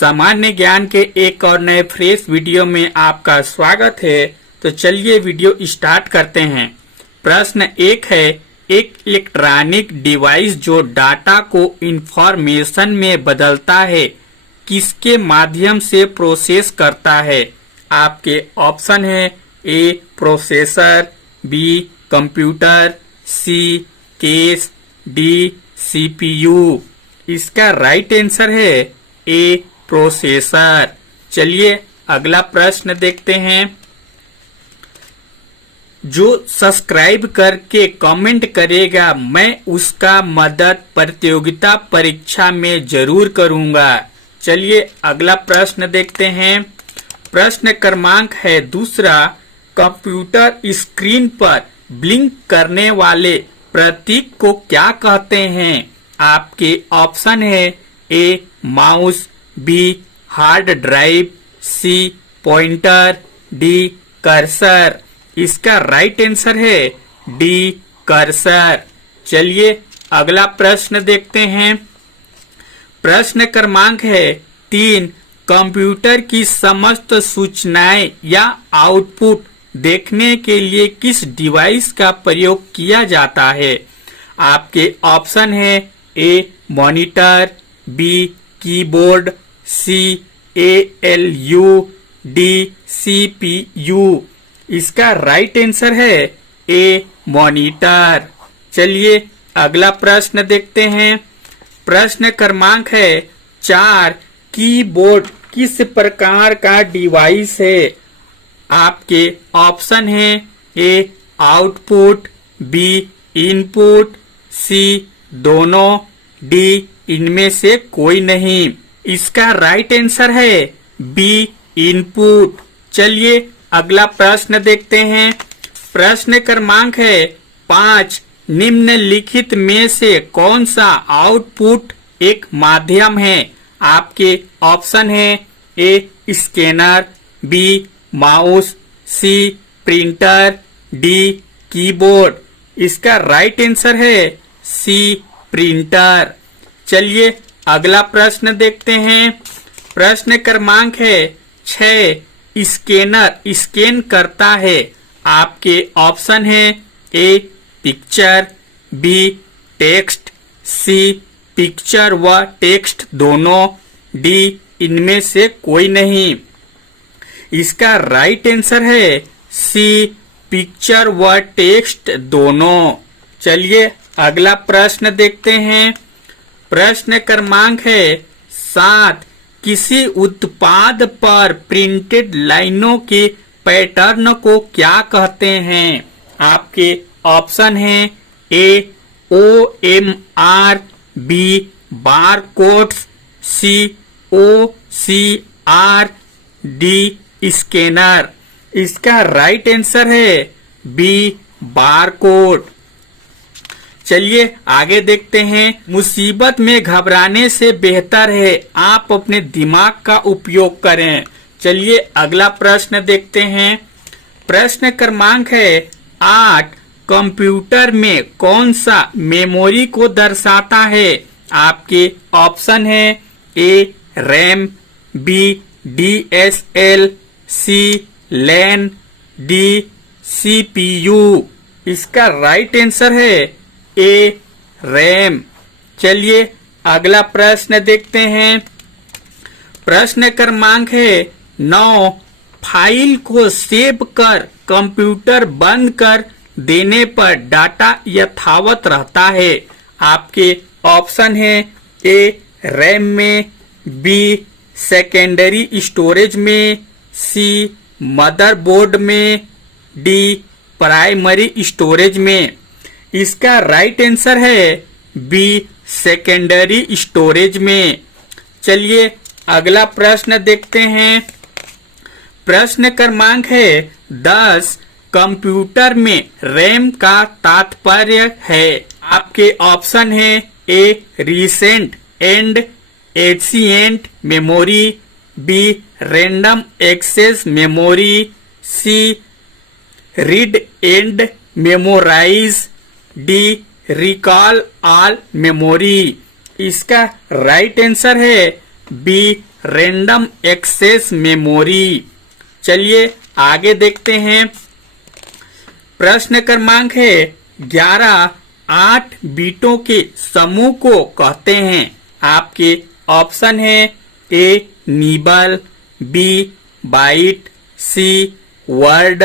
सामान्य ज्ञान के एक और नए फ्रेश वीडियो में आपका स्वागत है। तो चलिए वीडियो स्टार्ट करते हैं। प्रश्न एक है, एक इलेक्ट्रॉनिक डिवाइस जो डाटा को इंफॉर्मेशन में बदलता है किसके माध्यम से प्रोसेस करता है? आपके ऑप्शन है ए प्रोसेसर, बी कंप्यूटर, सी केस, डी सीपीयू। इसका राइट आंसर है ए प्रोसेसर। चलिए अगला प्रश्न देखते हैं। जो सब्सक्राइब करके कमेंट करेगा मैं उसका मदद प्रतियोगिता परीक्षा में जरूर करूंगा। चलिए अगला प्रश्न देखते हैं। प्रश्न क्रमांक है दूसरा, कंप्यूटर स्क्रीन पर ब्लिंक करने वाले प्रतीक को क्या कहते हैं? आपके ऑप्शन है A mouse, B hard drive, C pointer, D cursor. इसका राइट आंसर है डी कर्सर। चलिए अगला प्रश्न देखते हैं। प्रश्न क्रमांक है 3, कंप्यूटर की समस्त सूचनाएं या आउटपुट देखने के लिए किस डिवाइस का प्रयोग किया जाता है? आपके ऑप्शन है A monitor, B keyboard, C ALU, D CPU. इसका राइट आंसर है ए मॉनिटर। चलिए अगला प्रश्न देखते हैं। प्रश्न क्रमांक है 4, कीबोर्ड किस प्रकार का डिवाइस है? आपके ऑप्शन है ए आउटपुट, बी इनपुट, सी दोनों, डी इनमें से कोई नहीं। इसका राइट आंसर है बी इनपुट। चलिए अगला प्रश्न देखते हैं। प्रश्न क्रमांक है 5, निम्नलिखित में से कौन सा आउटपुट एक माध्यम है? आपके ऑप्शन है ए स्कैनर, बी माउस, सी प्रिंटर, डी कीबोर्ड। इसका राइट आंसर है सी प्रिंटर। चलिए अगला प्रश्न देखते हैं। प्रश्न क्रमांक है 6, स्कैनर स्कैन करता है। आपके ऑप्शन है ए पिक्चर, बी टेक्स्ट, सी पिक्चर व टेक्स्ट दोनों, डी इनमें से कोई नहीं। इसका राइट आंसर है सी पिक्चर व टेक्स्ट दोनों। चलिए अगला प्रश्न देखते हैं। प्रश्न क्रमांक है 7, किसी उत्पाद पर प्रिंटेड लाइनों के पैटर्न को क्या कहते हैं? आपके ऑप्शन है ए OMR, बी बार कोड्स, सी OCR, डी स्कैनर। इसका राइट आंसर है बी बार कोड। चलिए आगे देखते हैं। मुसीबत में घबराने से बेहतर है आप अपने दिमाग का उपयोग करें। चलिए अगला प्रश्न देखते हैं। प्रश्न क्रमांक है 8, कंप्यूटर में कौन सा मेमोरी को दर्शाता है? आपके ऑप्शन है ए रैम, बी DSL, सी लैन, डी सीपीयू। इसका राइट आंसर है ए रैम। चलिए अगला प्रश्न देखते हैं। प्रश्न क्रमांक है 9, फाइल को सेव कर कंप्यूटर बंद कर देने पर डाटा यथावत रहता है। आपके ऑप्शन है ए रैम में, बी सेकेंडरी स्टोरेज में, सी मदरबोर्ड में, डी प्राइमरी स्टोरेज में। इसका राइट आंसर है बी सेकेंडरी स्टोरेज में। चलिए अगला प्रश्न देखते हैं। प्रश्न क्रमांक है 10, कंप्यूटर में रैम का तात्पर्य है। आपके ऑप्शन है A recent and ancient memory, B random access memory, C read and memorise, D recall all memory. इसका राइट आंसर है बी रैंडम एक्सेस मेमोरी। चलिए आगे देखते हैं। प्रश्न क्रमांक है 11। 8 बीटों के समूह को कहते हैं। आपके ऑप्शन है ए निबल, बी बाइट, सी वर्ड,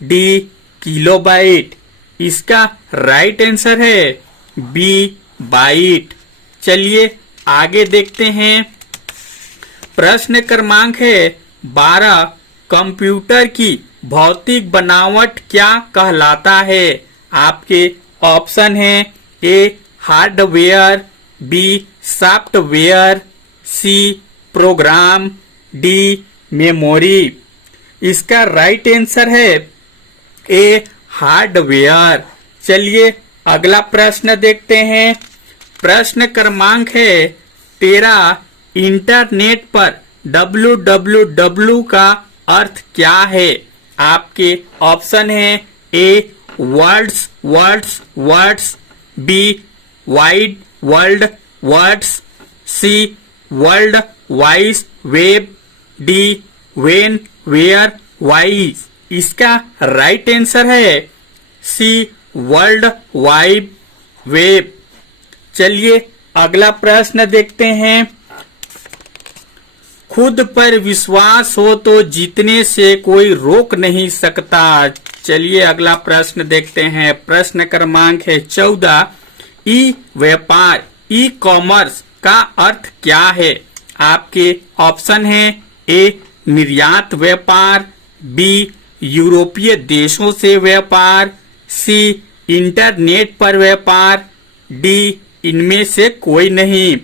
डी किलोबाइट। इसका राइट आंसर है बी बाइट। चलिए आगे देखते हैं। प्रश्न क्रमांक है 12। कंप्यूटर की भौतिक बनावट क्या कहलाता है? आपके ऑप्शन है A hardware, B software, C program, D memory. इसका राइट आंसर है ए हार्डवेयर। चलिए अगला प्रश्न देखते हैं। प्रश्न क्रमांक है 13। इंटरनेट पर www का अर्थ क्या है? आपके ऑप्शन है A words words words, B wide world words, C world wise web, D when where wise. इसका राइट आंसर है सी वर्ल्ड वाइड वेब। चलिए अगला प्रश्न देखते हैं। खुद पर विश्वास हो तो जीतने से कोई रोक नहीं सकता। चलिए अगला प्रश्न देखते हैं। प्रश्न क्रमांक है 14। ई व्यापार, ई कॉमर्स का अर्थ क्या है? आपके ऑप्शन है ए निर्यात व्यापार, बी यूरोपीय देशों से व्यापार, सी इंटरनेट पर व्यापार, डी इनमें से कोई नहीं।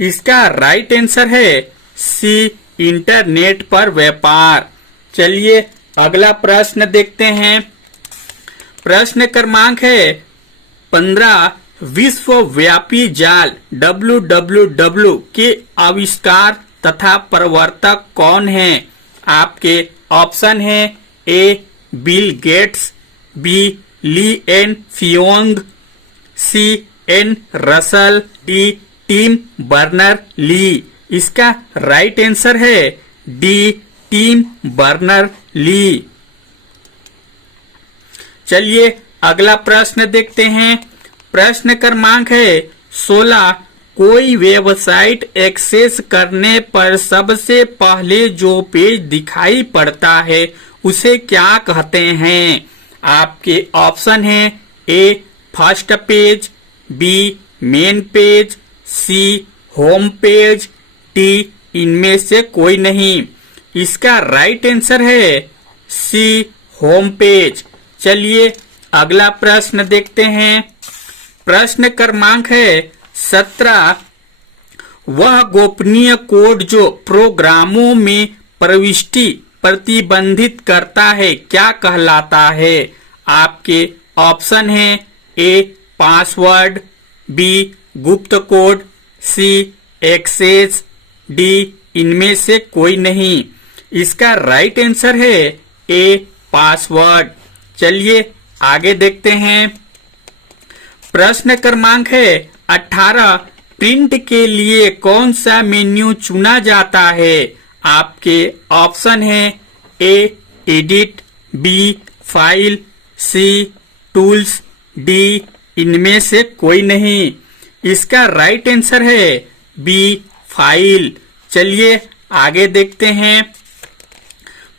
इसका राइट आंसर है सी इंटरनेट पर व्यापार। चलिए अगला प्रश्न देखते हैं। प्रश्न क्रमांक है 15। विश्वव्यापी जाल www के आविष्कार तथा प्रवर्तक कौन है? आपके ऑप्शन है A Bill Gates, B Lee एन फियोंग, सी एन Russell, D Tim Berners Lee. इसका राइट आंसर है डी टिम बर्नर ली। चलिए अगला प्रश्न देखते हैं। प्रश्न क्रमांक है 16। कोई वेबसाइट एक्सेस करने पर सबसे पहले जो पेज दिखाई पड़ता है उसे क्या कहते हैं? आपके ऑप्शन है A first page, B main page, C home page, D इनमें से कोई नहीं। इसका राइट आंसर है सी होम पेज। चलिए अगला प्रश्न देखते हैं। प्रश्न क्रमांक है 17। वह गोपनीय कोड जो प्रोग्रामों में प्रविष्टि प्रतिबंधित करता है क्या कहलाता है? आपके ऑप्शन है ए पासवर्ड, बी गुप्त कोड, सी एक्सेस, डी इनमें से कोई नहीं। इसका राइट आंसर है ए पासवर्ड। चलिए आगे देखते हैं। प्रश्न क्रमांक है 18। प्रिंट के लिए कौन सा मेन्यू चुना जाता है? आपके ऑप्शन है ए एडिट, बी फाइल, सी टूल्स, डी इनमें से कोई नहीं। इसका राइट आंसर है बी फाइल। चलिए आगे देखते हैं।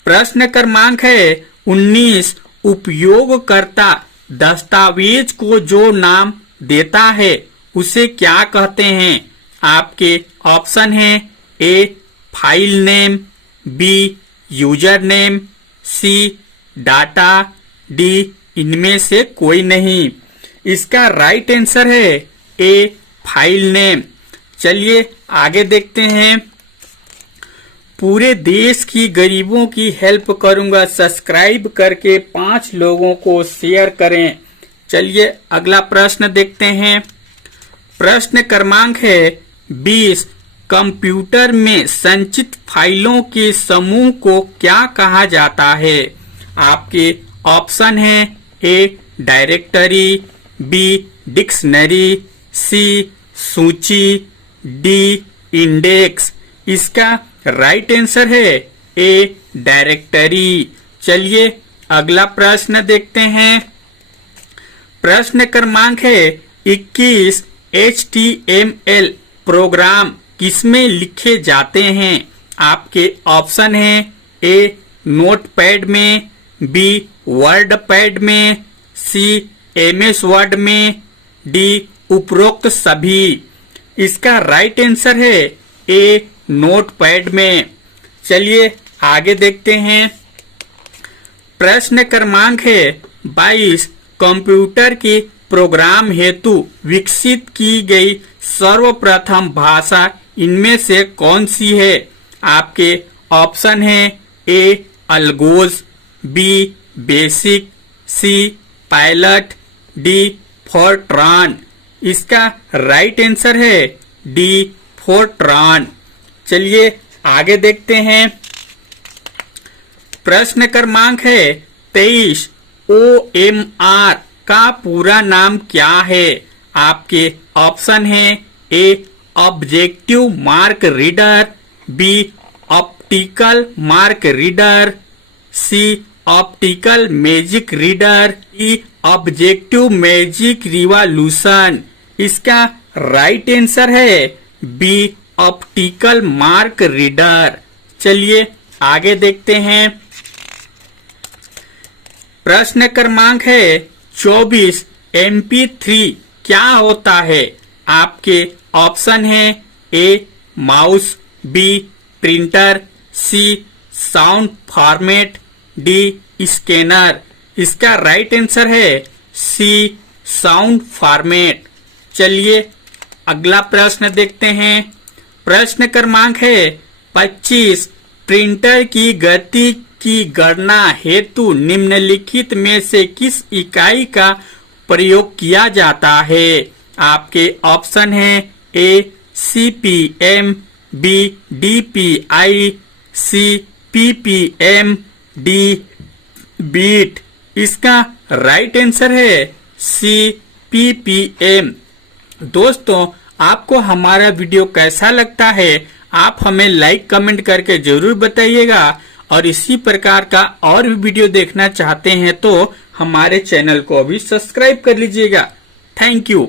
प्रश्न क्रमांक है 19। उपयोगकर्ता दस्तावेज को जो नाम देता है उसे क्या कहते हैं? आपके ऑप्शन है A file name, B user name, C data, D इनमें से कोई नहीं। इसका राइट आंसर है ए फाइल नेम। चलिए आगे देखते हैं। पूरे देश की गरीबों की हेल्प करूंगा, सब्सक्राइब करके 5 लोगों को शेयर करें। चलिए अगला प्रश्न देखते हैं। प्रश्न क्रमांक है 20। कंप्यूटर में संचित फाइलों के समूह को क्या कहा जाता है? आपके ऑप्शन है ए डायरेक्टरी, बी डिक्शनरी, सी सूची, डी इंडेक्स। इसका राइट आंसर है ए डायरेक्टरी। चलिए अगला प्रश्न देखते हैं। प्रश्न क्रमांक है 21। HTML प्रोग्राम किसमें लिखे जाते हैं? आपके ऑप्शन हैं ए नोटपैड में, बी वर्डपैड में, सी MS वर्ड में, डी उपरोक्त सभी। इसका राइट आंसर है ए नोटपैड में। चलिए आगे देखते हैं। प्रश्न क्रमांक है 22। कंप्यूटर के प्रोग्राम हेतु विकसित की गई सर्वप्रथम भाषा इनमें से कौन सी है? आपके ऑप्शन हैं ए अल्गोज, बी बेसिक, सी पायलट, डी फोर्ट्रान। इसका राइट आंसर है डी फोर्ट्रान। चलिए आगे देखते हैं। प्रश्न क्रमांक है 23। OMR का पूरा नाम क्या है? आपके ऑप्शन हैं A objective mark reader, B optical mark reader, C optical magic reader, E objective magic revolution. इसका राइट आंसर है बी ऑप्टिकल मार्क रीडर। चलिए आगे देखते हैं। प्रश्न क्रमांक है 24। MP3 क्या होता है? आपके ऑप्शन हैं A mouse, B printer, C sound format, D scanner. इसका राइट आंसर है सी साउंड फॉर्मेट। चलिए अगला प्रश्न देखते हैं। प्रश्न क्रमांक है 25। प्रिंटर की गति की गणना हेतु निम्नलिखित में से किस इकाई का प्रयोग किया जाता है? आपके ऑप्शन हैं ए CPM, बी DPI, सी PPM, डी बीट। इसका राइट आंसर है सी PPM। दोस्तों आपको हमारा वीडियो कैसा लगता है आप हमें लाइक कमेंट करके जरूर बताइएगा, और इसी प्रकार का और भी वीडियो देखना चाहते हैं तो हमारे चैनल को भी सब्सक्राइब कर लीजिएगा। Thank you.